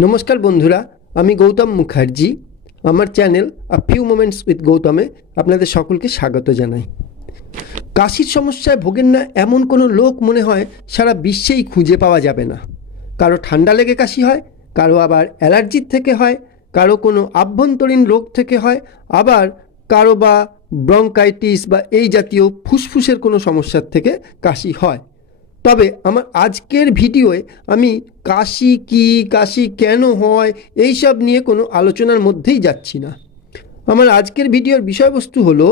নমস্কার বন্ধুরা, আমি গৌতম মুখার্জি। আমার channel a few moments with গৌতমে আপনাদের সকলকে স্বাগত জানাই। কাশির সমস্যায় ভোগেন না এমন কোনো লোক মনে হয় সারা বিশ্বেই খুঁজে পাওয়া যাবে না। কারো ঠান্ডা লেগে কাশি হয়, কারো আবার অ্যালার্জির থেকে হয়, কারো কোনো আভ্যন্তরীণ রোগ থেকে হয়, আবার কারো বা ব্রঙ্কাইটিস বা এই জাতীয় ফুসফুসের কোনো সমস্যার থেকে কাশি হয়। তবে আমার আজকের ভিডিওয়ে আমি কাশি কি, কাশি কেন হয়, এই সব নিয়ে কোনো আলোচনার মধ্যেই যাচ্ছি না। আমার আজকের ভিডিওর বিষয়বস্তু হলো,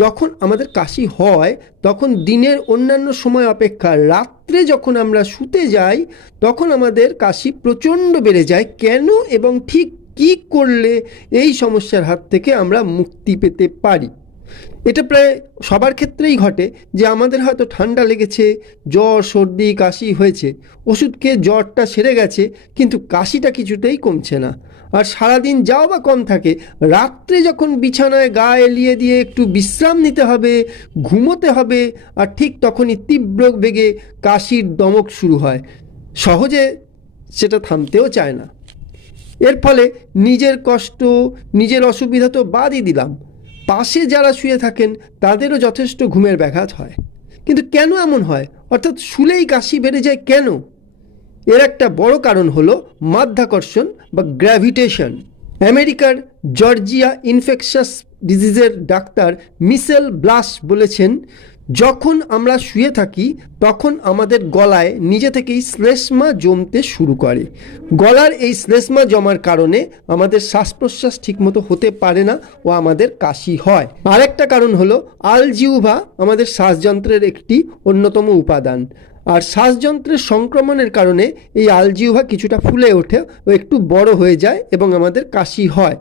যখন আমাদের কাশি হয় তখন দিনের অন্যান্য সময় অপেক্ষা রাত্রে যখন আমরা শুতে যাই তখন আমাদের কাশি প্রচণ্ড বেড়ে যায় কেন, এবং ঠিক কী করলে এই সমস্যার হাত থেকে আমরা মুক্তি পেতে পারি। এটা প্রায় সবার ক্ষেত্রেই ঘটে যে আমাদের হয়তো ঠান্ডা লেগেছে, জ্বর সর্দি কাশি হয়েছে, ওষুধ খেয়ে জ্বরটা সেরে গেছে, কিন্তু কাশিটা কিছুতেই কমছে না। আর সারাদিন যাও বা কম থাকে, রাত্রে যখন বিছানায় গা এলিয়ে দিয়ে একটু বিশ্রাম নিতে হবে, ঘুমোতে হবে, আর ঠিক তখনই তীব্র বেগে কাশির দমক শুরু হয়। সহজে সেটা থামতেও চায় না। এর ফলে নিজের কষ্ট, নিজের অসুবিধা তো বাদই দিলাম, পাশে যারা শুয়ে থাকেন তাদেরও যথেষ্ট ঘুমের ব্যাঘাত হয়। কিন্তু কেন এমন হয়, অর্থাৎ শুলেই কাশি বেড়ে যায় কেন? এর একটা বড় কারণ হলো মাধ্যাকর্ষণ বা গ্র্যাভিটেশন। আমেরিকার জর্জিয়া ইনফেকশাস ডিজিজের ডাক্তার মিশেল ব্লাস বলেছেন, যখন আমরা শুয়ে থাকি তখন আমাদের গলায় নিজে থেকেই শ্লেষ্মা জমতে শুরু করে। গলার এই শ্লেষ্মা জমার কারণে আমাদের শ্বাস প্রশ্বাস ঠিকমতো হতে পারে না ও আমাদের কাশি হয়। আরেকটা কারণ হলো আলজিহ্বা আমাদের শ্বাসযন্ত্রের একটি অন্যতম উপাদান। আর শ্বাসযন্ত্রের সংক্রমণের কারণে এই আলজিহ্বা কিছুটা ফুলে ওঠে ও একটু বড় হয়ে যায় এবং আমাদের কাশি হয়।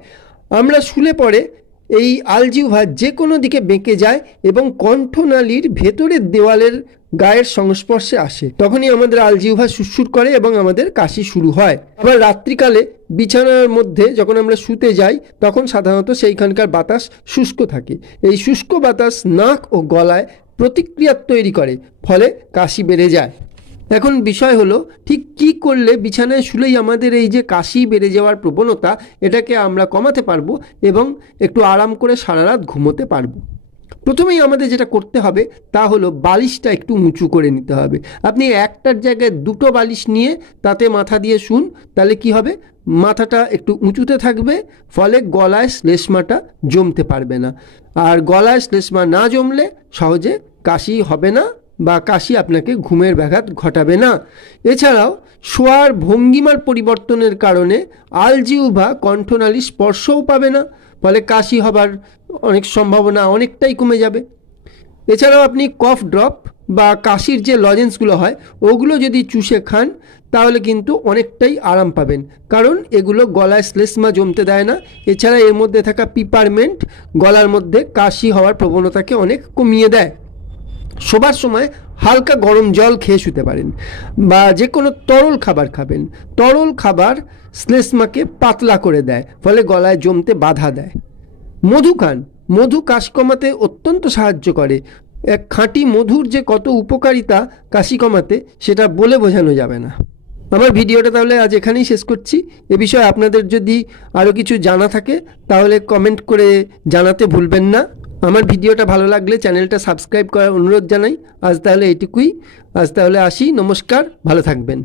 আমরা শুলে পরে এই আলজিহ্বা যে কোনো দিকে বেঁকে যায় এবং কণ্ঠনালীর ভেতরের দেওয়ালের গায়ের সংস্পর্শে আসে, তখনই আমাদের আলজিহ্বা সুরসুর করে এবং আমাদের কাশি শুরু হয়। আবার রাত্রিকালে বিছানার মধ্যে যখন আমরা শুতে যাই তখন সাধারণত সেইখানকার বাতাস শুষ্ক থাকে। এই শুষ্ক বাতাস নাক ও গলায় প্রতিক্রিয়া তৈরি করে, ফলে কাশি বেড়ে যায়। এখন বিষয় হলো, ঠিক কী করলে বিছানায় শুলেই আমাদের এই যে কাশি বেড়ে যাওয়ার প্রবণতা, এটাকে আমরা কমাতে পারবো এবং একটু আরাম করে সারা রাত ঘুমোতে পারবো। প্রথমেই আমাদের যেটা করতে হবে তা হলো বালিশটা একটু উঁচু করে নিতে হবে। আপনি একটার জায়গায় দুটো বালিশ নিয়ে তাতে মাথা দিয়ে শুন, তাহলে কি হবে, মাথাটা একটু উঁচুতে থাকবে, ফলে গলায় শ্লেষ্মাটা জমতে পারবে না। আর গলায় শ্লেষ্মা না জমলে সহজে কাশি হবে না বা কাশি আপনাকে ঘুমের ব্যাঘাত ঘটাবে না। এছাড়াও শোয়ার ভঙ্গিমার পরিবর্তনের কারণে আলজিহ্বা কণ্ঠনালী স্পর্শও পাবে না, ফলে কাশি হবার অনেক সম্ভাবনা অনেকটাই কমে যাবে। এছাড়াও আপনি কফ ড্রপ বা কাশির যে লজেন্সগুলো হয় ওগুলো যদি চুষে খান তাহলে কিন্তু অনেকটাই আরাম পাবেন, কারণ এগুলো গলায় শ্লেষ্মা জমতে দেয় না। এছাড়া এর মধ্যে থাকা পিপারমেন্ট গলার মধ্যে কাশি হওয়ার প্রবণতাকে অনেক কমিয়ে দেয়। শোবার সময় হালকা গরম জল খেয়ে শুতে পারেন বা যে কোনো তরল খাবার খাবেন। তরল খাবার শ্লেষ্মাকে পাতলা করে দেয়, ফলে গলায় জমতে বাধা দেয়। মধু খান, মধু কাশি কমাতে অত্যন্ত সাহায্য করে। এক খাঁটি মধুর যে কত উপকারিতা কাশি কমাতে, সেটা বলে বোঝানো যাবে না। আমার ভিডিওটা তাহলে আজ এখানেই শেষ করছি। এ বিষয়ে আপনাদের যদি আরও কিছু জানা থাকে তাহলে কমেন্ট করে জানাতে ভুলবেন না। আমার ভিডিওটা ভালো লাগলে চ্যানেলটা সাবস্ক্রাইব করার অনুরোধ জানাই। আজ তাহলে এইটুকুই, আজ তাহলে আসি, নমস্কার, ভালো থাকবেন।